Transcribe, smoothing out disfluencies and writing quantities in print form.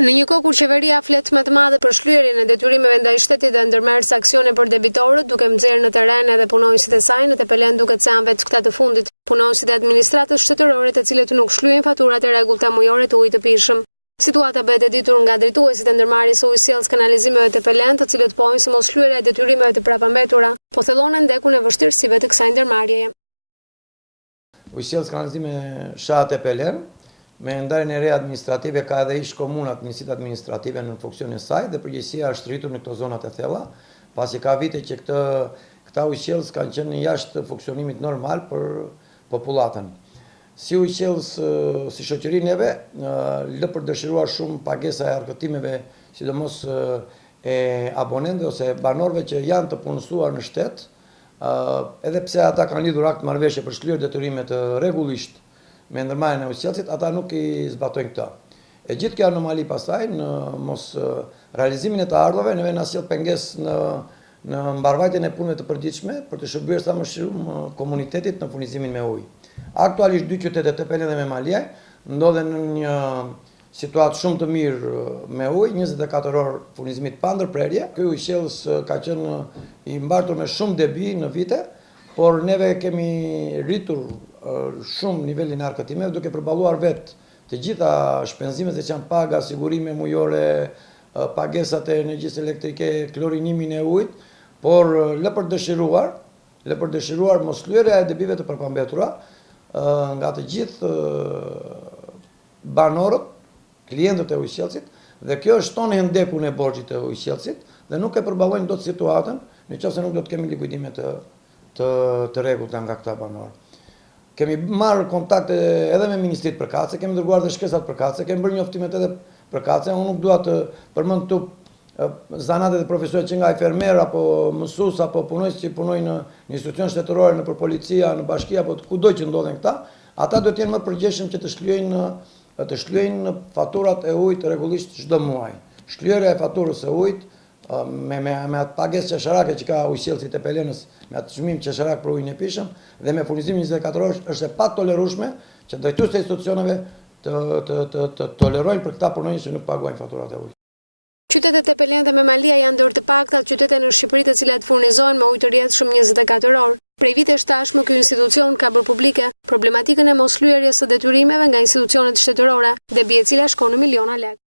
Në një kohë kur qeveria flet më të madhe për shlyerjen e detyrimeve ndaj shtetit dhe ndërmerr aksione për debitorët, duke nxjerrë në terren edhe punonjësit e saj, në Tepelen duket se janë vetë këta të fundit, punonjësit e administratës shtetërore të cilët nuk shlyejnë faturat e rregullta mujore të ujit të pirshëm. Situata bëhet e ditur nga drejtuesit e ndërmarrjes së ujësjellës kanalizimeve të Tepelen, të cilët pohojnë se mos shlyerja e detyrimeve të prapambetura po thellonë ndekun e vështirësive të kësaj ndërmarrjeje. Ujësjellës kanalizime fshat Tepelen me ndarjen e re administrative ka edhe ish komunat, njësitë administrative në funksionin e saj dhe përgjegjësia është rritur në këto zonat e thella, pasi ka vite që këta ujësjellës kanë qenë jashtë funksionimit normal për popullatën. Si ujësjellës, si shoqëri neve, lë për dëshiruar shumë pagesa e arkëtimeve, sidomos e abonentëve ose banorëve që janë të punësuar në shtet, edhe pse ata kanë lidhur akt marrëveshje për shlyerje detyrime të rregullisht me ndërmarrjen e ujësjellësit, ata nuk i zbatojnë këta. E gjithë kjo anomali pastaj në mos realizimin e të ardhurave neve na sjell pengesë në mbarvajtjen e punëve të përditshme për të shërbyer sa më shumë komunitetit në furnizimin me ujë. Aktualisht dy qytetet Tepelen dhe Memaliaj ndodhen në një situatë shumë të mirë me ujë, 24 orë furnizimit pa ndërprerje. Ky ujësjellës ka qenë i mbartur me shumë debi në vite, por neve kemi rritur shumë nivelin e arkëtimeve duke përballuar vetë të gjitha shpenzimet që janë paga, sigurime mujore, pagesat e energjisë elektrike, klorinimin e ujit, por lë për dëshiruar mos shlyerja e debive të përpambetura nga të gjithë banorët, klientët e ujësjellësit, dhe kjo shton ndekun e borxhit të ujësjellësit dhe nuk e përballojnë dot situatën nëse nuk do të kemi likuidime të rregullta nga këta banorë. Kemi marrë kontakte edhe me Ministritë përkatëse, kemi dërguar dhe shkresat përkatëse, kemi bërë njoftimet edhe përkatëse. Unë nuk dua të përmend këtu zanatet e profesorët që nga i fermer apo mësues apo punojës që punojnë në institucion shtetërore, nëpër policia, në bashki apo kudo që ndodhen këta, ata duhet të jenë më përgjegjshëm që të shlyejnë faturat e ujit rregullisht çdo muaj. Shlyerja e faturës së ujit me atë pagesë qesharake që ka ujësjellësi i Tepelenës, me atë çmim qesharak për ujin e pirshëm dhe me furnizimin 24 orësh, është e patolerueshme që drejtuesit e institucioneve të tolerojnë për këta punonjës që nuk paguajnë faturat e ujit. Qytetet Tepelen dhe Memalia janë ndër të paktat qytete në Shqipëri të cilat furnizohen me ujë të rrjedhshëm 24 orë. Prej vitesh tashmë ky institucion ka bërë publike problematikën e mosshlyerjes së detyrimeve nga institucionet shtetërore, debi e cila shkon në miliona lekë.